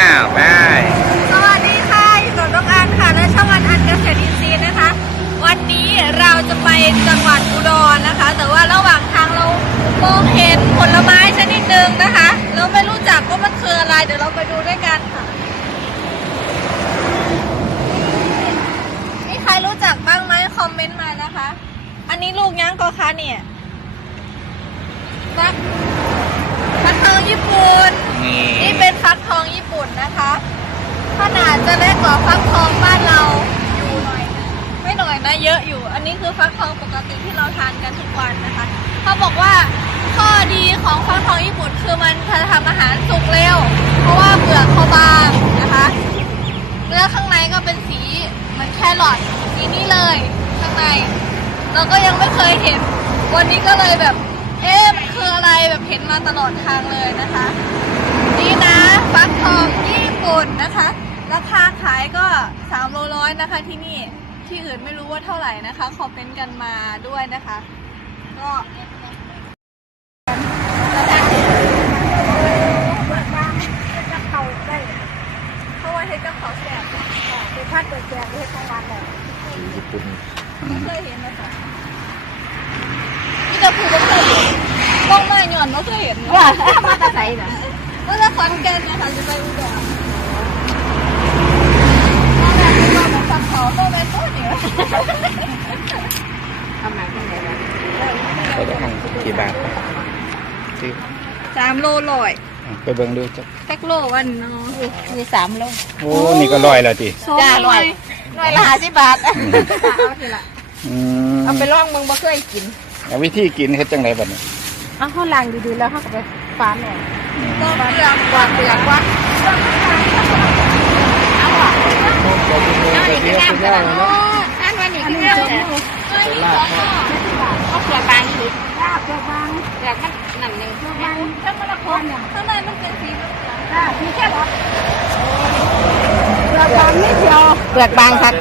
อ้าวไปสวัสดีค่ะอยู่กับน้องอันค่ะและช่องอันอันเกษตรอินทรีย์นะคะ วันนี้เราจะไปจังหวัดอุดรนะคะ แต่ว่าระหว่างทางเรามองเห็นผลไม้ชนิดหนึ่งนะคะเราไม่รู้จักว่ามันคืออะไร เดี๋ยวเราไปดูด้วยกันค่ะมีใครรู้จักบ้างไหมคอมเมนต์มานะคะ อันนี้ลูกยังก็คะเนี่ยฟักฟักทองญี่ปุ่นนี่นี่เป็นฟักทองญี่ ปุ่นนะคะขนาดจะเล็กกว่าฟักทองบ้านเราอยู่หน่อยนะไม่หน่อยนะเยอะอยู่ อันนี้คือฟักทองปกติที่เราทานกันทุกวันนะคะเขาบอกว่าข้อดีของฟักทองญี่ปุ่นคือมันจะทำอาหารสุกเร็ว เพราะว่าเปลือกเขาบางนะคะแล้วข้างในก็เป็นสีเหมือนแครอทสีนี้เลยข้างใน เราก็ยังไม่เคยเห็น วันนี้ก็เลยแบบ เอ๊ะมันคืออะไรแบบเห็นมาตลอดทางเลยนะคะ นี่นะฟักทองญี่ปุ่นนะคะ ราคาขายก็ 3โลร้อยนะคะที่นี่ที่อื่นไม่รู้ว่าเท่าไหร่นะคะคอมเมนต์กันมาด้วยนะคะ ก็เพราะว่าเฮ็ดกับเขาวแซ่บคือถ้าเกิดแจกเฮ็ดทั้งวันเลยญี่ปุ่นไม่เคยเห็นนะคะนี่จะพูดว่าเคยเห็นต้องมาหย่อนว่เคยเห็นว่ามาตาใสนะก็จะคอนแกนนะคะจะไปอุดรพ่อแม่ที่มาบอกฟังเขาพ่อแม่ตัวเหนียว ทำไมเป็นไงล่ะ เขาจะหั่นกี่บาทซื้อสามโลลอยอะไปเบิ่งดูจ้ะแท็กโลวันเนาะมีสามโลโอ้นี่ก็ลอยแล้วติจ้าหน่วยหน่วยละห้าสิบบาทเอาทีละอืมเอาไปลองมึงบ่เคยกินเอาวิธีกินเฮ็ดจังไดบัดนี้เอาข้าวลังดีๆแล้วเขาก็ไปฟานหน่อยก็เปลือกกวาดเปลือกกวาดเอาอะเอาอันนี้ก็งามขนาดนั้นอันวันนี้ก็งามเลยเฮ้ยนี่ของพ่อ เอาเปลือกบางทีจ้าเปลือกบางเปลือกมันหนังหนึ่งเปลือกบางถ้ามันละคนเนี่ยข้างในมันเป็นสีเหลืองจ้ามีแค่หรอเปลือกบางนิดเดียวเปลือกบางครับ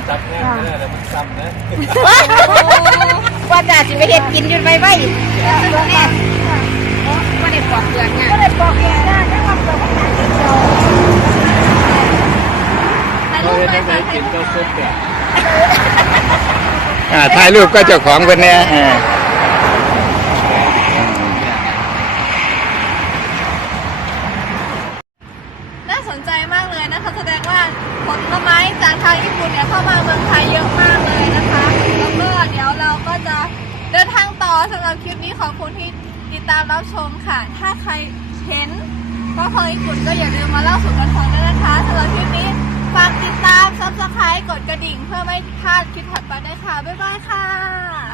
ว่าจะสิไปเฮ็ดกินยู่ไปไว้ว่าได้ปอกเปลือกไงว่าได้ปอกเปลือกนะแต่ว่าเปลือกมันหนานิดเดียวถ่ายรูปเลยค่ะถ่ายรูปอ่าถ่ายรูปก็เจ้าของเพิ่นแน่ นใจมากเลยนะคะแสดงว่าผลไม้จากทางญี่ปุ่นเนี่ยเข้ามาเมืองไทยเยอะมากเลยนะคะแล้วก็เดี๋ยวเราก็จะเดินทางต่อสำหรับคลิปนี้ขอบคุณที่ติดตามรับชมค่ะ ถ้าใครเห็นว่าของญี่ปุ่นก็อย่าลืมมาเล่าสู่กันฟังด้วยนะคะสำหรับคลิปนี้ฝากติดตามซับสไครต์กดกระดิ่งเพื่อไม่พลาดคลิปถัดไปได้วยค่ะบ๊ายบายค่ะ